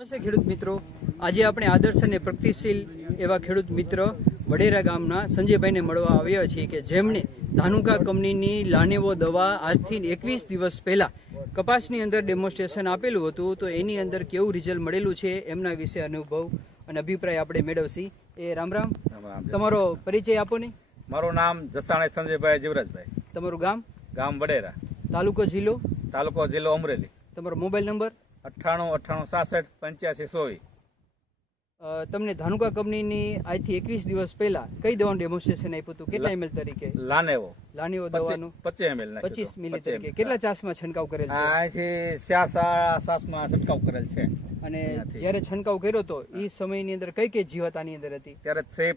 નમસ્તે ખેડૂત મિત્રો. આજે આપણે આદર્શ અને પ્રગતિશીલ એવા ખેડૂત મિત્ર વડેરા ગામના સંજયભાઈને મળવા આવ્યા છીએ કે જેમણે ધાનુકા કંપનીની લાનેવો દવા આજથી એકવીસ દિવસ પહેલા કપાસની અંદર ડેમોન્સ્ટ્રેશન આપેલું હતું. તો એની અંદર કેવું રિઝલ્ટ મળેલું છે એમના વિશે અનુભવ અને અભિપ્રાય આપણે મેળવશી. એ રામ રામ. રામ રામ. તમારો પરિચય આપો ને. મારું નામ જસાણે સંજયભાઈ જીવરાજભાઈ. તમારું ગામ? ગામ વડેરા. તાલુકો જિલ્લો? તાલુકો જિલ્લો અમરેલી. તમારો મોબાઈલ નંબર? અઠ્ઠાણું અઠ્ઠાણું સાસઠ પંચ્યાસી અ, તમને ધાનુકા કંપનીની આજથી એકવીસ દિવસ પહેલા કઈ દવાનું ડેમોન્સ્ટ્રેશન આપ્યું હતું? કેટલા એમએલ તરીકે? લાનેવો. લાનેવો દવાનું? પચીસ એમએલ પચીસ મિલી તરીકે. કેટલા ચાસમાં છંટકાવ કરેલ છે? સા- સાસમાં છંટકાવ કરેલ છે. અને. જ્યારે છંટકાવ કર્યો હતો એ સમયની અંદર કઈ કઈ જીવાત આની અંદર હતી? ત્યારે થેપ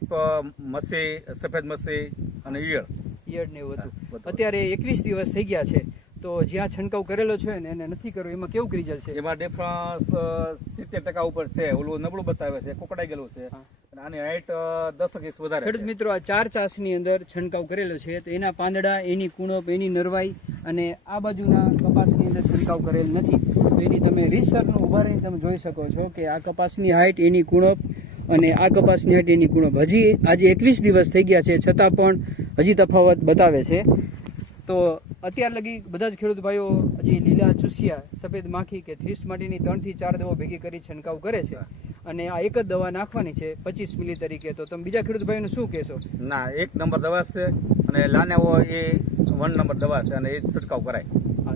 મસી સફેદ મસી અને ઈયળ. ઈયળ ને એવું હતું. અત્યારે એકવીસ દિવસ થઈ ગયા છે. તો જ્યાં છંટકાવ કરેલો છે ને એને નથી કર્યો એમાં કેવું રિઝલ્ટ છે? એમાં ડિફરન્સ સિત્તેર ટકા ઉપર છે. ઓલું નબળું બતાવે છે કોકડાઈ ગયેલું છે. અને આની હાઈટ દસ ઇંચ વધારે ખેડૂત મિત્રો આ ચાર ચાસની અંદર છંટકાવ કરેલો છે. તો એના પાંદડા એની કુણપ એની નરવાઈ અને આ બાજુના કપાસની અંદર છંટકાવ કરેલ નથી. તો એની તમે રીસરનું ઊભા રહીને તમે જોઈ શકો છો કે આ કપાસની હાઈટ એની કુણપ અને આ કપાસની હાઈટ એની કુણપ હજી આજે એકવીસ દિવસ થઈ ગયા છે. છતાં પણ હજી તફાવત બતાવે છે. તો અત્યાર લગી બધા જ ખેડૂત ભાઈઓ હજી લીલા ચૂસિયા સફેદ માખી કે થ્રીસ માટીની ત્રણથી ચાર દવા ભેગી કરી છંટકાવ કરે છે અને આ એક જ દવા નાખવાની છે પચીસ મિલી તરીકે. તો તમે બીજા ખેડૂત ભાઈઓને શું કહેશો? ના એક નંબર દવા છે અને લાનેવો એ વન નંબર દવા છે અને એ છંટકાવ કરાય.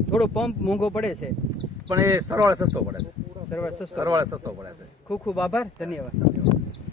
થોડો પંપ મોંઘો પડે છે. પણ એ સરવાળે સસ્તો પડે છે. સરવાળે સસ્તો. સરવાળે સસ્તો પડે છે. ખૂબ ખૂબ આભાર ધન્યવાદ.